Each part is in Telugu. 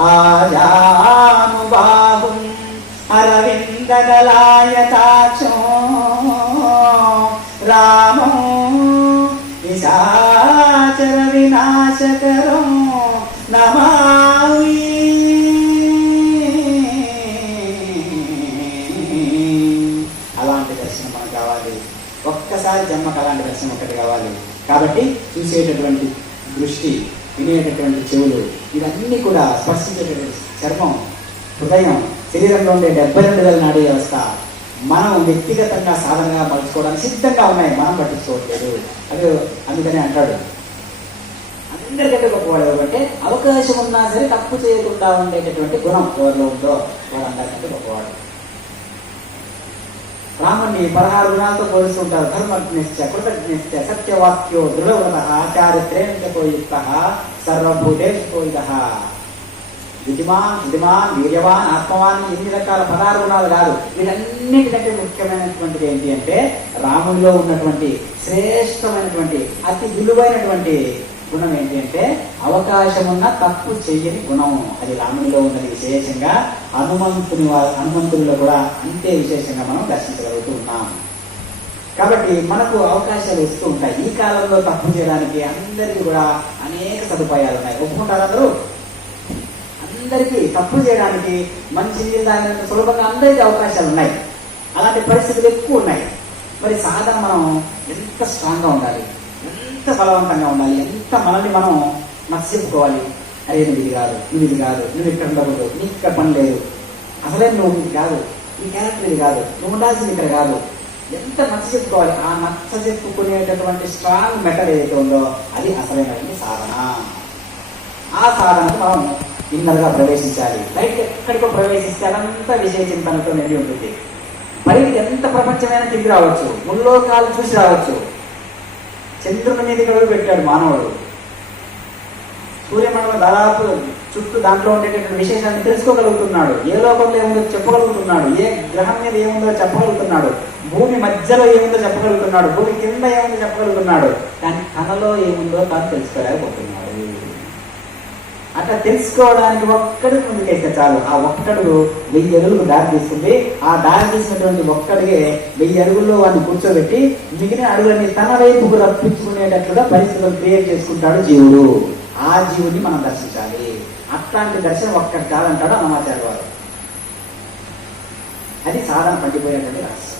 ఆజానుబాహుం అరవిందదలాయతాక్షో రామం నిశాచర వినాశకరం నమామి. అలాంటి దర్శనం మనకు కావాలి. ఒక్కసారి జన్మకు అలాంటి దర్శనం ఒకటి కావాలి. కాబట్టి చూసేటటువంటి దృష్టి వినేటటువంటి చెవులు. ఇవన్నీ కూడా స్పర్శించేటటువంటి చర్మం హృదయం శరీరంలో ఉండే డెబ్బై రెండు వేల నాడీ వ్యవస్థ మనం వ్యక్తిగతంగా సాధనగా మలుచుకోవడానికి సిద్ధంగా ఉన్నాయి. మనం పట్టించుకోవట్లేదు. అది అందుకనే అంటాడు. అందరికంటే గొప్పవాడు అంటే అవకాశం ఉన్నా సరే తప్పు చేయకుండా ఉండేటటువంటి గుణం ఎవరిలో ఉందో వాళ్ళందరికంటే గొప్పవాడు. రాముణ్ణి పదహారు గుణాలతో పోలుస్తుంటారు. ధర్మజ్ఞశ్చ కృతజ్ఞశ్చ సత్యవాక్యో దృఢవ్రత చారిత్రేణ్యకోయుక్త సర్వభూతేషుకోయుత విధిమాన్ విధిమాన్ వీర్యవాన్ ఆత్మవాన్ ఇన్ని రకాల పదహారు గుణాలు కాదు. వీటన్నిటికంటే ముఖ్యమైనటువంటిది ఏంటి అంటే రాముడిలో ఉన్నటువంటి శ్రేష్టమైనటువంటి అతి విలువైనటువంటి గుణం ఏంటంటే అంటే అవకాశం ఉన్న తప్పు చెయ్యని గుణం. అది రాముడిలో ఉన్నది విశేషంగా హనుమంతుని హనుమంతుల్లో కూడా అంతే విశేషంగా మనం దర్శించగలుగుతూ ఉన్నాం కాబట్టి మనకు అవకాశాలు వస్తూ ఉంటాయి. ఈ కాలంలో తప్పు చేయడానికి అందరికీ కూడా అనేక సదుపాయాలు ఉన్నాయి. ఒప్పుకుంటారు అందరూ? అందరికీ తప్పు చేయడానికి మంచి నీళ్ళు సులభంగా అందరికీ అవకాశాలు ఉన్నాయి. అలాంటి పరిస్థితులు ఎక్కువ ఉన్నాయి. మరి సాధన మనం ఎంత స్ట్రాంగ్గా ఉండాలి? ఎంత బలవంతంగా ఉండాలి ఎంత మనల్ని మనం నచ్చెప్పుకోవాలి అరే నువ్వు ఇది కాదు నువ్వు ఇది కాదు నువ్వు ఇక్కడ ఉండకూడదు నీకు ఇక్కడ పని లేదు. అసలే నువ్వు ఇది కాదు నీ క్యారెక్టర్ ఇది కాదు నువ్వు ఉండాల్సింది ఇక్కడ కాదు. ఎంత నచ్చ చెప్పుకోవాలి ఆ నచ్చ చెప్పుకునేటటువంటి స్ట్రాంగ్ మెటల్ ఏదైతే ఉందో అది అసలైనటువంటి సాధన. ఆ సాధనకు మనం ఇన్నర్గా ప్రవేశించాలి. బయట ఎక్కడికో ప్రవేశిస్తే అదంతా విషయ చింతనతో నిండి ఉంటుంది. బయట ఎంత ప్రపంచమైన తిరిగి రావచ్చు? ముల్లోకాలు చూసి రావచ్చు. చంద్రుని మీద కడుగు పెట్టాడు మానవుడు. సూర్యమండలం దాదాపు చుట్టూ దాంట్లో ఉండేటటువంటి విశేషాన్ని తెలుసుకోగలుగుతున్నాడు. ఏ లోకంలో ఏముందో చెప్పగలుగుతున్నాడు. ఏ గ్రహం మీద ఏముందో చెప్పగలుగుతున్నాడు. భూమి మధ్యలో ఏముందో చెప్పగలుగుతున్నాడు. భూమి కింద ఏముందో చెప్పగలుగుతున్నాడు. కానీ తనలో ఏముందో తాను తెలుసుకోలేకపోతున్నాడు. అట్లా తెలుసుకోవడానికి ఒక్కడు ముందుకైతే చాలు. ఆ ఒక్కడు వెయ్యి అడుగులు దారి తీస్తుంది. ఆ దారి తీసినటువంటి ఒక్కడిగే వెయ్యి అడుగుల్లో వాడిని కూర్చోబెట్టి మిగిలిన అడుగులని తన వైపుకు రప్పించుకునేటట్లుగా పరిస్థితులు క్రియేట్ చేసుకుంటాడు జీవుడు. ఆ జీవుని మనం దర్శించాలి. అట్లాంటి దర్శనం ఒక్కటి కాదంటాడు అన్నమాచార్య వారు. అది సాధన పండిపోయేటువంటి రహస్యం.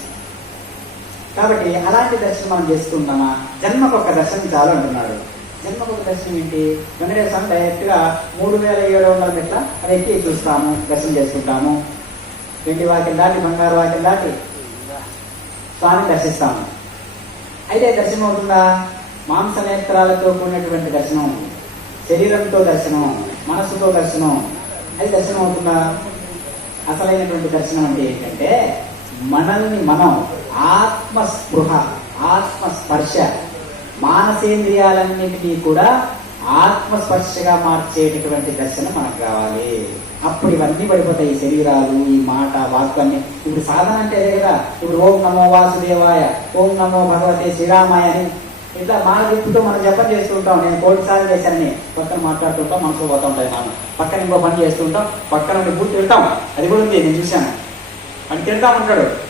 కాబట్టి అలాంటి దర్శనం మనం చేసుకుందామా? జన్మకు ఒక దర్శనం చాలు అంటున్నాడు. జన్మకు దర్శనం ఏంటి? వెంకటేశ్వర స్వామి డైరెక్ట్గా మూడు వేల ఏడు వందల మెట్ల అది ఎక్కి చూస్తాము దర్శనం చేసుకుంటాము. వెండి వాకిలు దాటి బంగారు వాకిలు దాటి? స్వామిని దర్శిస్తాము. అయితే దర్శనం అవుతుందా? మాంస నేత్రాలతో కూడినటువంటి దర్శనం శరీరంతో దర్శనం మనస్సుతో దర్శనం. అది దర్శనం అవుతుందా? అసలైనటువంటి దర్శనం అంటే ఏంటంటే మనల్ని మనం ఆత్మ స్పృహ ఆత్మ స్పర్శ మానసేంద్రియాలన్నిటినీ కూడా ఆత్మస్పర్శగా మార్చేటటువంటి దర్శనం మనకు కావాలి. అప్పుడు ఇవన్నీ పడిపోతాయి ఈ శరీరాలు ఈ మాట వాక్కు అన్ని ఇప్పుడు సాధన అంటే అదే కదా. ఇప్పుడు ఓం నమో వాసుదేవాయ ఓం నమో భగవతే శ్రీరామాయ అని. ఇట్లా మా గుర్తుతో మనం జపం చేస్తుంటాం నేను కోటి సార్లు చేశానని పక్కన మాట్లాడుతుంటాం మనసు పోతా ఉంటాయి మనం పక్కన ఇంకో పని చేస్తుంటాం పక్కన ఉండి వెళ్తాం అది కూడా ఉంది నేను చూశాను. అని తింటా ఉంటాడు.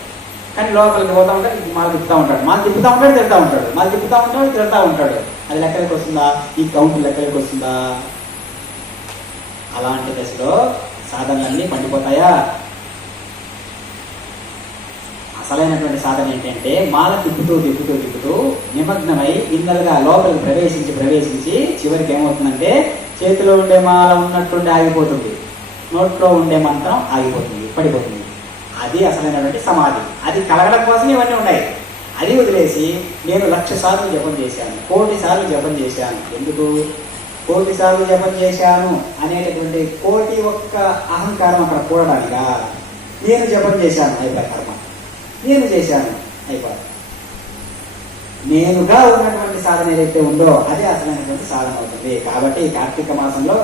కానీ లోపలికి పోతా ఉంటాడు మాలు తిప్పుతా ఉంటాడు. మాలు తిప్పుతూ ఉంటాడు తిడతా ఉంటాడు. మాలు తిప్పుతూ ఉంటాడు తిడతా ఉంటాడు. అది లెక్కలకి వస్తుందా? ఈ కౌంట్ లెక్కలకి వస్తుందా? అలాంటి దశలో సాధనలన్నీ పండిపోతాయా? అసలైనటువంటి సాధన ఏంటంటే మాల తిప్పుతూ తిప్పుతూ తిప్పుతూ నిమగ్నమై ఇన్నలుగా లోపలికి ప్రవేశించి ప్రవేశించి చివరికి ఏమవుతుందంటే చేతిలో ఉండే మాల ఉన్నట్టుండి ఆగిపోతుంది. నోట్లో ఉండే మంత్రం ఆగిపోతుంది పడిపోతుంది. అది అసలైనటువంటి సమాధి. అది కలగడం కోసం ఇవన్నీ ఉన్నాయి. అది వదిలేసి నేను లక్ష సార్లు జపం చేశాను. కోటి సార్లు జపం చేశాను. ఎందుకు? కోటి సార్లు జపం చేశాను అనేటటువంటి కోటి ఒక్క అహంకారం అక్కడ కూడడానిక? నేను జపం చేశాను అయిపోయి కర్మ. నేను చేశాను అయిపోయి నేనుగా ఉన్నటువంటి సాధన ఏదైతే ఉందో అదే అసలైనటువంటి సాధన అవుతుంది. కాబట్టి కార్తీక మాసంలో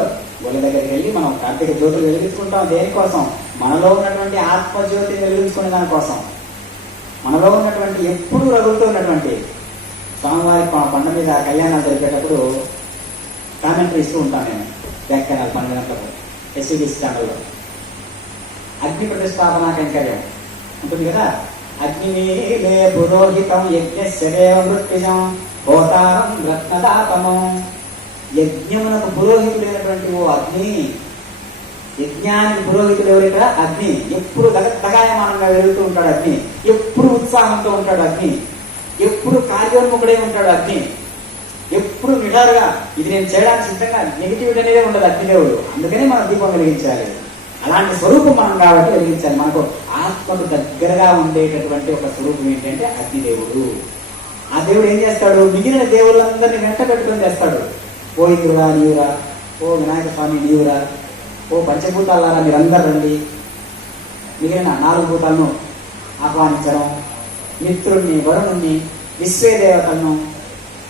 గుళ్ళ దగ్గరికి వెళ్ళి మనం కార్తీక జ్యోతులు వెలిగించుకుంటాం. దేనికోసం? మనలో ఉన్నటువంటి ఆత్మజ్యోతి వెలిగించుకునే దానికోసం. మనలో ఉన్నటువంటి ఎప్పుడు రగులుతూ ఉన్నటువంటి స్వామివారి పండ మీద కళ్యాణాలు జరిపేటప్పుడు కామెంటరీ ఇస్తూ ఉంటాను నేను. వ్యాఖ్యానాలు పన్నెండు గంటలకు ఎస్సీడీసీ ఛానల్లో అగ్ని ప్రతిష్టాపన కైంకర్యం ఉంటుంది కదా? అగ్నిమీలే పురోహితం యజ్ఞస్య దేవ హోతారం రత్నదాతమం. యజ్ఞమునకు పురోహితుడైనటువంటి ఓ అగ్ని యజ్ఞానికి పురోహితుడు ఎవరిక అగ్ని. ఎప్పుడు దగ దగాయమానంగా వెలుగుతూ ఉంటాడు అగ్ని. ఎప్పుడు ఉత్సాహంతో ఉంటాడు అగ్ని. ఎప్పుడు కార్యోన్ముఖుడై ఉంటాడు అగ్ని. ఎప్పుడు నిడారుగా ఇది నేను చేయడానికి సిద్ధంగా నెగిటివిటీ అనేది ఉండదు అగ్నిదేవుడు. అందుకనే మనం దీపం వెలిగించాలి. అలాంటి స్వరూపం మనం కాబట్టి వెలిగించాలి. మనకు ఆత్మకు దగ్గరగా ఉండేటటువంటి ఒక స్వరూపం ఏంటంటే అగ్నిదేవుడు ఆ దేవుడు ఏం చేస్తాడు? మిగిలిన దేవుళ్ళందరినీ వెంట పెట్టుకొని చేస్తాడు. ఓ ఇంద్రుడా నీవురా. ఓ వినాయక స్వామి నీవురా. ఓ పంచభూతాలారా మీరందరూ రండి. మిగిలిన నాలుగు భూతాలను ఆహ్వానించడం మిత్రుణ్ణి వరుణుణ్ణి విశ్వే దేవతలను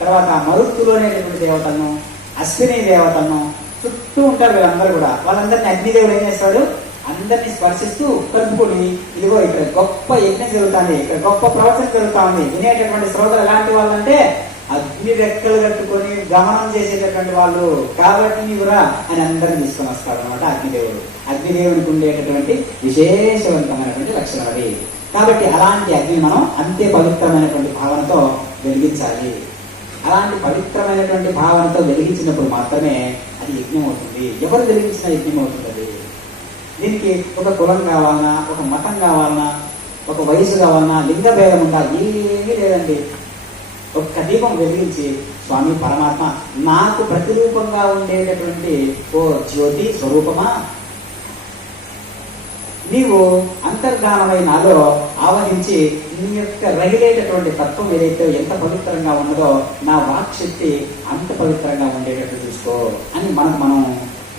తర్వాత మరుత్తులోనేటువంటి దేవతలను అశ్విని దేవతలను చుట్టూ ఉంటారు వీళ్ళందరూ కూడా. వాళ్ళందరినీ అగ్నిదేవుడు ఏం చేస్తాడు? అందరినీ స్పర్శిస్తూ కలుపుకొని ఇదిగో ఇక్కడ గొప్ప యజ్ఞం జరుగుతుంది ఇక్కడ గొప్ప ప్రవచనం జరుగుతా ఉంది వినేటటువంటి శ్రోతలు ఎలాంటి వాళ్ళంటే అగ్ని రెక్కలు కట్టుకొని గమనం చేసేటటువంటి వాళ్ళు కాబట్టి నీవురా అని అందరిని తీసుకొని వస్తాడు అనమాట అగ్నిదేవుడు. అగ్నిదేవుడికి ఉండేటటువంటి విశేషవంతమైనటువంటి లక్షణం అది కాబట్టి అలాంటి అగ్ని మనం అంతే పవిత్రమైనటువంటి భావనతో వెలిగించాలి. అలాంటి పవిత్రమైనటువంటి భావనతో వెలిగించినప్పుడు మాత్రమే అది యజ్ఞం అవుతుంది ఎవరు వెలిగించిన యజ్ఞం అవుతుంది దీనికి ఒక కులం కావాలన్నా ఒక మతం కావాలన్నా ఒక వయసు కావాలన్నా లింగ భేదం ఉందా ఏమీ లేదండి. ఒక్క దీపం వెలిగించి స్వామి పరమాత్మ నాకు ప్రతిరూపంగా ఉండేటటువంటి ఓ జ్యోతి స్వరూపమా? నీవు అంతర్ధానమై నాలో ఆవహించి నీ యొక్క రగిలేటటువంటి తత్వం ఏదైతే ఎంత పవిత్రంగా ఉన్నదో నా వాక్శక్తి అంత పవిత్రంగా ఉండేటట్టు చూసుకో అని మనకు మనం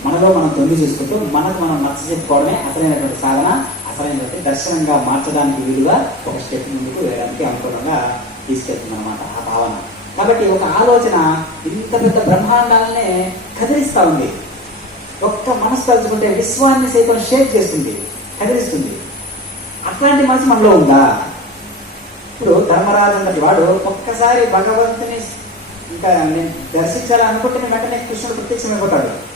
మనలో మనం తొంగి చూసుకుంటూ మనకు మనం నచ్చ చెప్పుకోవడమే అసలైనటువంటి సాధన అసలైనటువంటి దర్శనంగా మార్చడానికి వీలుగా ఒక స్టెప్ ముందుకు వేయడానికి అనుకూలంగా తీసుకెళ్తుంది అనమాట ఆ భావన. కాబట్టి ఒక ఆలోచన ఇంత పెద్ద బ్రహ్మాండాలనే కదిలిస్తా ఉంది. ఒక్క మనసు తలుచుకుంటే విశ్వాన్ని సైతం షేక్ చేస్తుంది కదిలిస్తుంది. అట్లాంటి మనసు మనలో ఉందా? ఇప్పుడు ధర్మరాజు అన్నటి వాడు ఒక్కసారి భగవంతుని ఇంకా నేను దర్శించాలనుకుంటే వెంటనే కృష్ణుడు ప్రత్యక్షమైపోతాడు.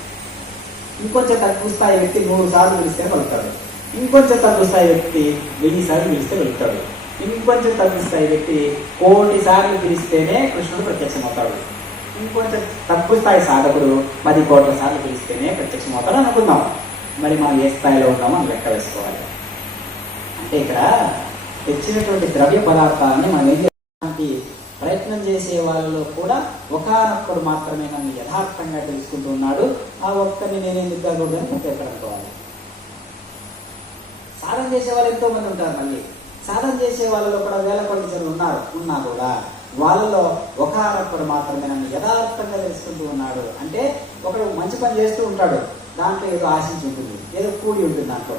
ఇంకొంచెం తక్కువ స్థాయి వ్యక్తి మూడు సార్లు పిలిస్తే వెళ్తాడు. ఇంకొంచెం తక్కువ స్థాయి వ్యక్తి వెయ్యి సార్లు పిలిస్తే వెళ్తాడు. ఇంకొంచెం తక్కువ స్థాయి వ్యక్తి కోటి సార్లు పిలిస్తేనే కృష్ణుడు ప్రత్యక్షమవుతాడు. ఇంకొంచెం తక్కువ స్థాయి సాధకుడు పది కోట్ల సార్లు పిలిస్తేనే ప్రత్యక్షమవుతాడు అనుకుందాం. మరి మనం ఏ స్థాయిలో ఉన్నామో మనం లెక్క వేసుకోవాలి. అంటే ఇక్కడ తెచ్చినటువంటి ద్రవ్య పదార్థాలని మనం ఏం చేయడానికి ప్రయత్నం చేసే వాళ్ళలో కూడా ఒకనొక్కడు మాత్రమే నన్ను యథార్థంగా తెలుసుకుంటూ ఉన్నాడు. ఆ ఒక్కరిని నేను ఎందుకు కాకూడదని ప్రత్యేకం అనుకోవాలి సాధన చేసే వాళ్ళు ఎంతో మంది ఉంటారు మళ్ళీ. సాధన చేసే వాళ్ళలో కూడా వేల కొద్ది జనులు ఉన్నారు ఉన్నా కూడా. వాళ్ళలో ఒకనొక్కడు మాత్రమే నన్ను యథార్థంగా తెలుసుకుంటూ ఉన్నాడు. అంటే ఒకడు మంచి పని చేస్తూ ఉంటాడు. దాంట్లో ఏదో ఆశించి ఉంటుంది ఏదో కూడి ఉంటుంది దాంట్లో.